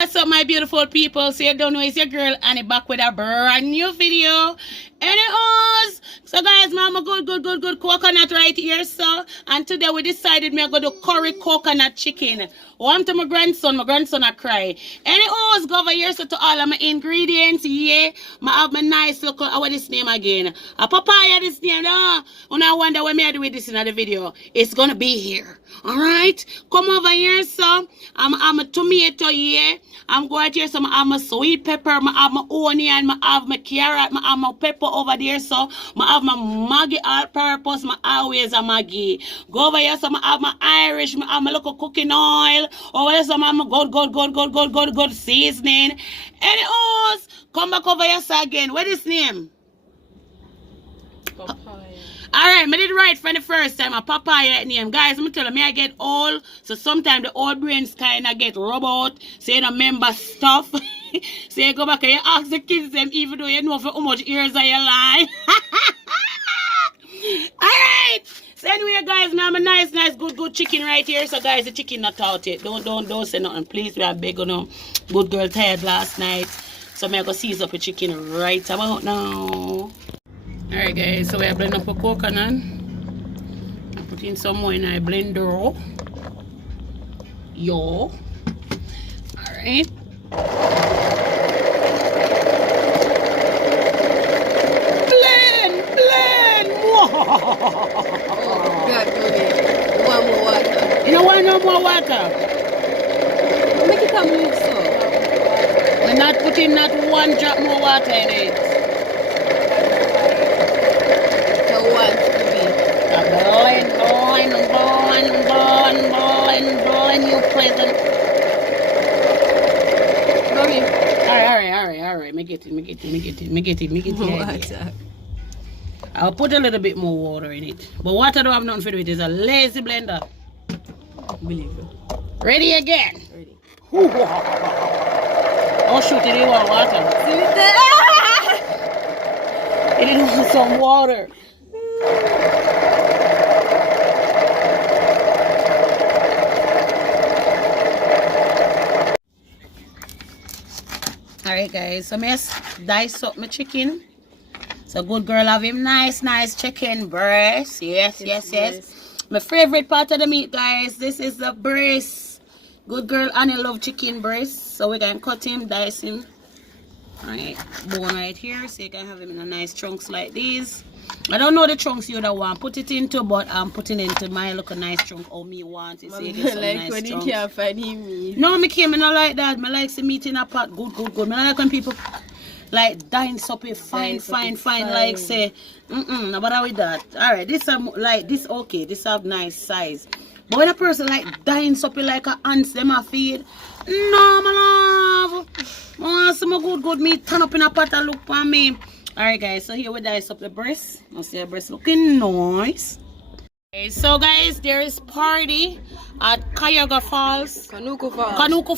What's up, my beautiful people? So you don't know, it's your girl Annie back with a brand new video. Anyways, so guys, mama good coconut right here, so. And today we decided me going to curry coconut chicken. One to my grandson a cry. Anyways, go over here so to all of my ingredients, yeah. I have my nice look, what this name again? A papaya this name, no. And I wonder what I do with this in the video. It's gonna be here. Alright? Come over here, so. I'm a tomato here. I'm going to here, so I have my sweet pepper, I have my onion, I have my carrot, I have my pepper over there, so I have my Maggi all-purpose, I always a Maggi. Go over here, so I have my Irish, I have my local cooking oil, over there, so I have my good seasoning. Anyways, come back over here, so again, what is his name? Papaya. Alright, I did right for the first time, a papaya name. Guys, let me tell you, I get old, so sometimes the old brains kind of get rub out, so you don't remember stuff. So you go back and you ask the kids them, even though you know for how much years are your life. Alright, so anyway, guys, now I'm a nice, good chicken right here. So guys, the chicken not out yet. Don't say nothing, please. We are big on them. Good girl tired last night, so I'm going to seize up the chicken right about now. Alright guys, so we are blending up a coconut. I'm putting some more in our blender. Yo. Alright. Blend! Whoa. Oh God, you want more water? You don't want no more water? Make it come move so. We're not putting not one drop more water in it. Blowing, you present. Alright. Me get it. I'll put a little bit more water in it. But water don't have nothing to do with it. It's a lazy blender. Believe you. Ready again? Ready. Oh shoot, it didn't want water. It didn't want some water. Alright guys, so I dice up my chicken. So good girl have him nice chicken breast. Yes. My favorite part of the meat, guys. This is the breast. Good girl Annie love chicken breast. So we can cut him, dice him. Alright, bone right here. So you can have him in a nice chunks like these. I don't know the chunks you don't want put it into, but I'm putting into my look a nice chunk how me want it. So you get some like nice when chunks. you can't find him meat. No, me came in not like that. Me like the meat in a pot. Good. Me not like when people like dine up it fine, like say no bother with that. Alright, this like this okay, this have nice size. But when a person like dine up it like a ants them a feed, no my love. I want some good meat turn up in a pot and look for me. Alright guys, so here we dice up the breast. You see the breast looking nice. Okay, so guys, there is party at Kanuku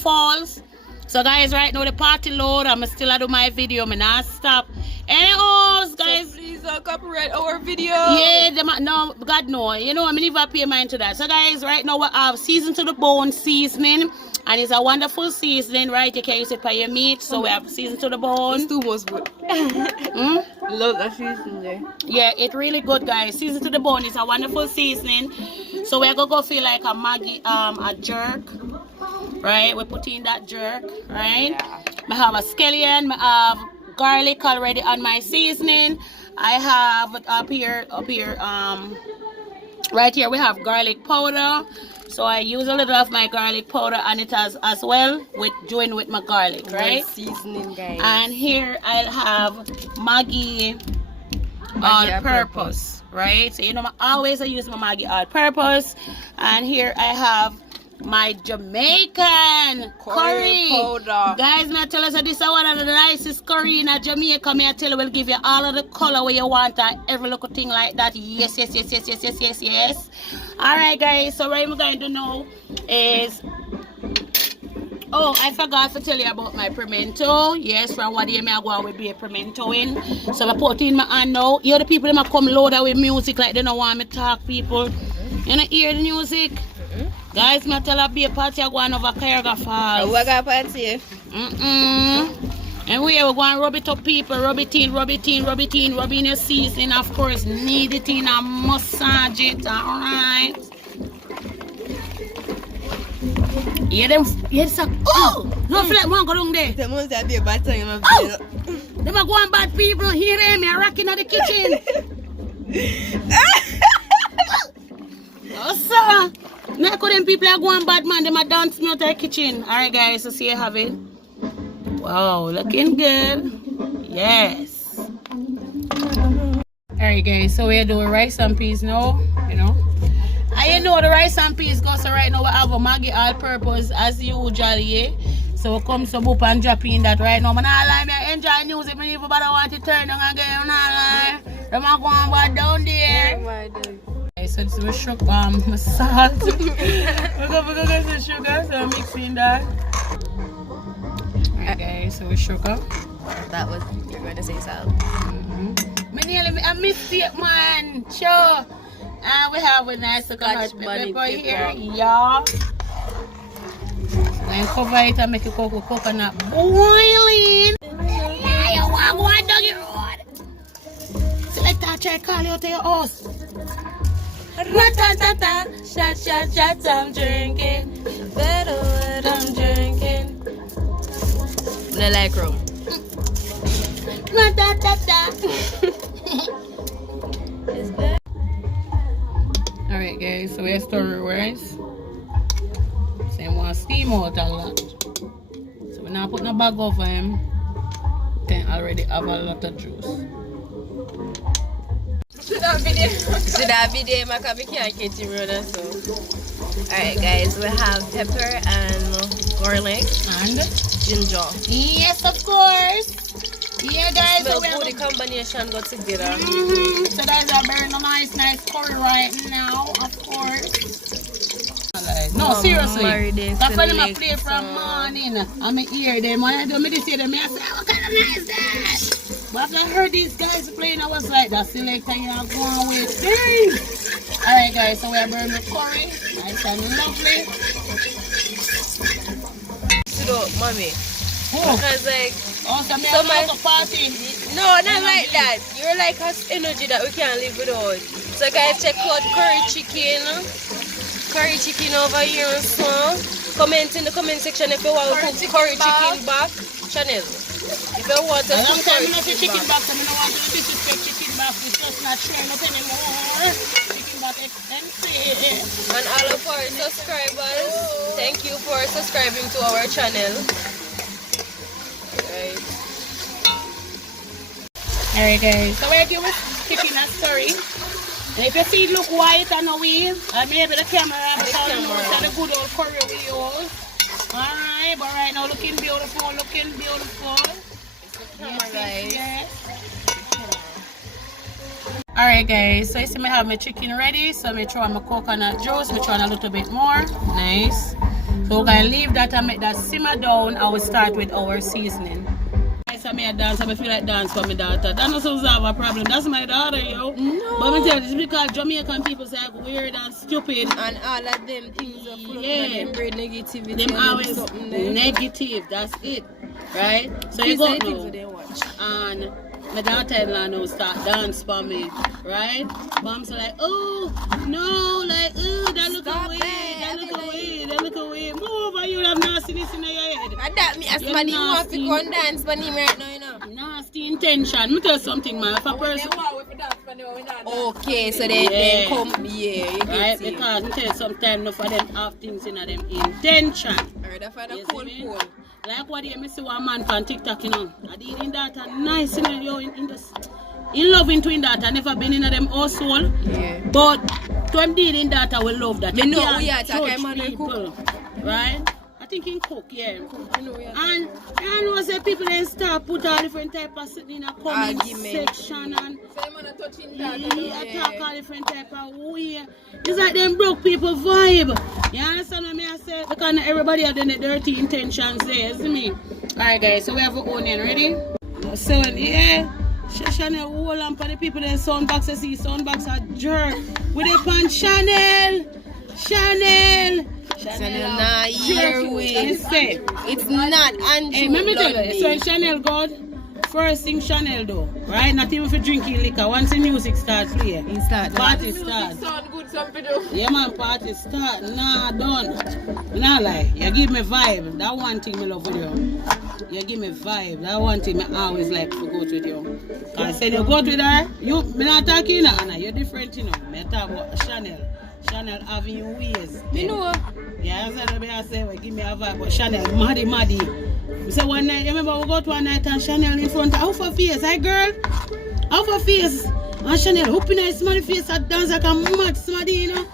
Falls. So guys, right now the party load. I'm still do my video. I'm not stop. Anyways, guys. So please don't copyright our video. Yeah, no, God no. You know, I mean, never pay mind to that. So guys, right now we have season to the bone seasoning. And it's a wonderful seasoning, right? You can use it for your meat. So we have season to the bone. It's too much good. Love that seasoning there. Yeah, it's really good, guys. Season to the bone is a wonderful seasoning. So we're gonna go feel like a Maggi, a jerk. Right? We're putting that jerk, right? Yeah. I have a scallion, I have garlic already on my seasoning. I have up here, right here we have garlic powder. So I use a little of my garlic powder and it has as well with doing with my garlic, right? Seasoning, guys. And here I'll have Maggi all-purpose, right? So you know I always use my Maggi all-purpose. And here I have my Jamaican curry powder. Guys, may I tell us that this is one of the nicest curry in Jamaica. May I tell you, will give you all of the color where you want and every little thing like that. Yes. Alright guys, so what I'm going to know is, oh, I forgot to tell you about my pimento. Yes, from what day I go with be a pimento in. So I put it in my hand now. You know the people that come loaded with music like they don't want me to talk, people. You know hear the music? Guys, me tell her be a party going over Cuyahoga Falls. What got party? And we're going to rub it up, people. Rub it in, rub it in, rub it in, rub in your season. Of course, knead it in and massage it. Alright. Yeah, them. Yeah, oh! No, feel like one go down there. The most that be a bad time. Oh! Them are going bad people. Here them, me rocking at the kitchen. Oh, sir. Now, them people are going bad, man. Them are dancing out the kitchen. Alright, guys, so see you have it. Wow, looking good. Yes. Alright, guys, so we're doing rice and peas now, you know. And you know the rice and peas goes, so right now we have a Maggi all-purpose as usual, yeah. So we come some up and drop in that right now. I'm not lying, I enjoy news. If I even want to turn on again, I'm not lying. I'm going back down there. Okay, so this is my sugar, my salt. We're going to get some sugar, so I'm mixing that. Okay, so we sugar. That was, you're going to say salt. I missed it, man. Sure. And we have a nice Scotch pepper here. Yeah. And cover it and make it coconut boiling. Yeah, you want to go on down your road. So let that try call you to your house. Ra-ta-ta-ta, shot, shot, shot, I'm drinking. Better what I'm drinking. I like rum. Ra-ta-ta-ta. Alright guys, so we're storing rice. So I want to steam out a lot. So we're not putting a bag over him. Then already have a lot of juice. Should I be there? My copy can't get him running, so. Alright guys, we have pepper and garlic. And ginger. Yes, of course. Yeah guys, so good, the combination got together. So guys are burning a nice curry right now, of course. No, seriously. That's why I play from morning. I'm here them. When I do me this here, I say, what kind of nice that? But after I heard these guys playing, I was like, that's the like thing you're going with. Alright guys, so we are burning the curry. Nice and lovely. Sit up, mommy. Oh. Because like so my party. No, not like that. You're like us energy that we can't live without. So guys, check out curry chicken over here and so. Comment in the comment section if you want to cook curry chicken back. Chanel. If you want to cook curry chicken back. I don't want to disrespect chicken back. It's just not showing up anymore. Chicken back expensive. And all of our subscribers, thank you for subscribing to our channel. Alright guys, so we're doing chicken and curry. And if you see it look white and away, maybe the camera because you know it's the good old curry we use. Alright, but right now looking beautiful, Yes. Alright guys, so you see me have my chicken ready. So I throw my coconut juice, I throw a little bit more. Nice. So we're going to leave that and make that simmer down. I will start with our seasoning. I may dance, I feel like dance for my daughter. That doesn't have a problem. That's my daughter, yo. No. But I tell you, it's because Jamaican people say like weird and stupid. And all of them things are full of them bring negativity. Them always negative, that's it. Right? So you go now. And my daughter-in-law now start dance for me. Right? Mom's like, oh, no, like, oh, that look away. Move over, you have nastiness in your head. And that me as man, you want to go and dance for him right now, you know. Nasty intention. Let me tell you something, man. If a person... Okay, so they come, you right? Because I tell you sometimes enough of them have things in them intention. Alright, that's why the cool. Like what you see one man on TikTok, you know. I did in that and nice, you know, in love into in that. I never been in them household. Yeah. But to him did in that, I will love that. You know we are talking about people, right? I think in cook, yeah. And I know say people then start put all different type of sitting in a comment section and attack all different type of way. It's like them broke people vibe. You understand what I say? Because everybody have the dirty intentions there, see me? Alright guys, so we have an onion ready. So yeah. Chanel whole on for the people in soundbox. I see soundbox are jerk. With the pan Chanel. Chanel, nah, your way. It's not Andrew. Hey, let me tell you, so Chanel God, first thing Chanel do, right? Not even for drinking liquor. Once the music starts here, party starts. Sound good, some people. Yeah man, party start. Nah, done. Nah lie. You give me vibe. That one thing me love with you. You give me vibe. That one thing me always like to go with you. Cause I said you go with her, me not talking you know, Anna. You're different, you know. Me talk about Chanel. Chanel having your ways. You know. Yeah, that's what I say. Well, give me a vibe, but Chanel, maddy. We say one night, you remember we go to one night and Chanel in front of our face, hey girl? Our face. And Chanel, open her smiley face and dance like a mad smaddy, you know?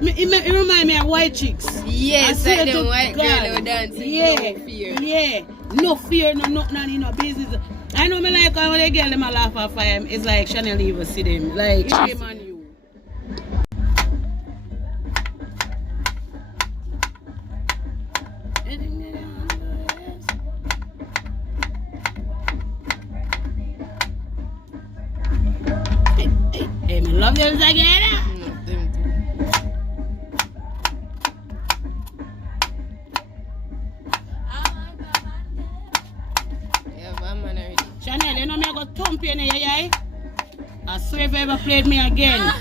It remind me of white chicks. Yes, like them white girl who dancing. Yeah, no fear. Yeah. No fear, no nothing, no business. I know me like when they get them a laugh at him, it's like Chanel even see them. Like, shame on you. Hey, me love you again. Chanel, you know me I got thump you in your eye. I swear if you ever played me again.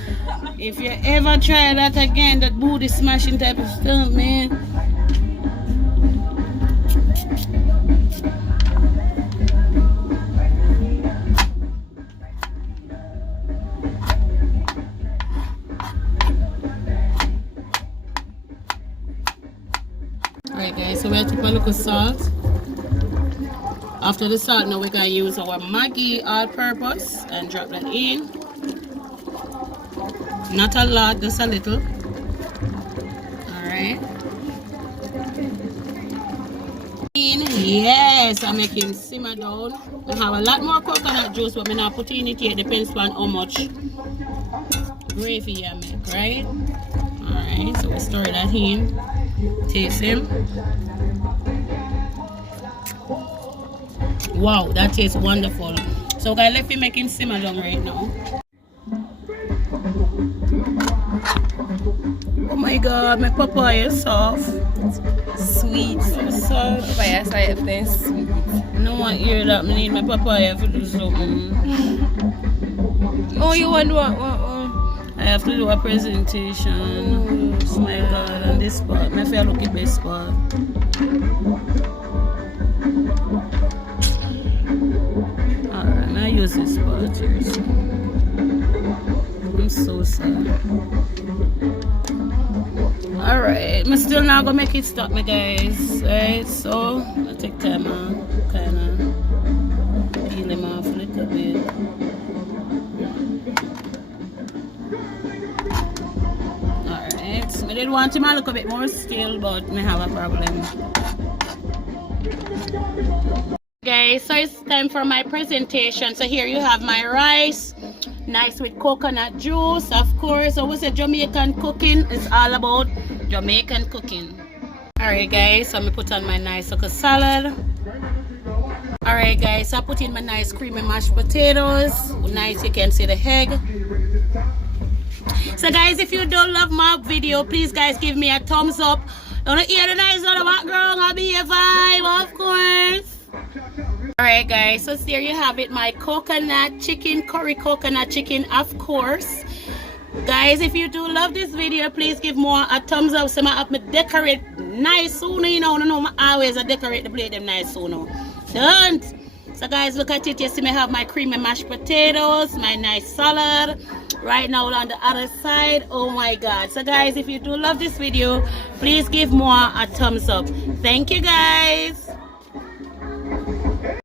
If you ever try that again, that booty smashing type of stuff, man. Alright guys, so we have to put a little salt. After the salt, now we're going to use our Maggi all-purpose and drop that in. Not a lot, just a little. Alright. Yes, I'm making simmer down. I have a lot more coconut juice, but I'm not putting it here. Depends on how much gravy you make, right? Alright, so we stir that in. Taste him. Wow, that tastes wonderful. So guys, let's be making simmer down right now. Oh my god, my papaya is soft. Sweet. So soft. Papaya is sweet. No one hear that. I need my papaya to do something. Oh, you want what? I have to do a presentation. Oh my god, on this spot. My fair looking best spot. Alright, I use this spot here. So. I'm so sad. Alright, I'm still not gonna make it stop me guys. Right, so I take time and kinda peel them off a little bit. Alright, I did want him a little bit more still, but I have a problem. Guys, so it's time for my presentation. So here you have my rice, nice with coconut juice, of course. So we say Jamaican cooking is all about Jamaican cooking. Alright guys, so I'm gonna put on my nice little salad. Alright guys, so I put in my nice creamy mashed potatoes. Nice, you can see the egg. So guys, if you don't love my video, please guys give me a thumbs up. Don't hear the nice on the background, I'll be a vibe, of course. Alright guys, so there you have it, my coconut chicken, curry coconut chicken, of course. Guys, if you do love this video, please give more a thumbs up. So I have me decorate nice sooner, you know I always decorate the plate them nice sooner. Don't. So guys, look at it. You see me have my creamy mashed potatoes, my nice salad. Right now on the other side. Oh my god. So guys, if you do love this video, please give more a thumbs up. Thank you guys.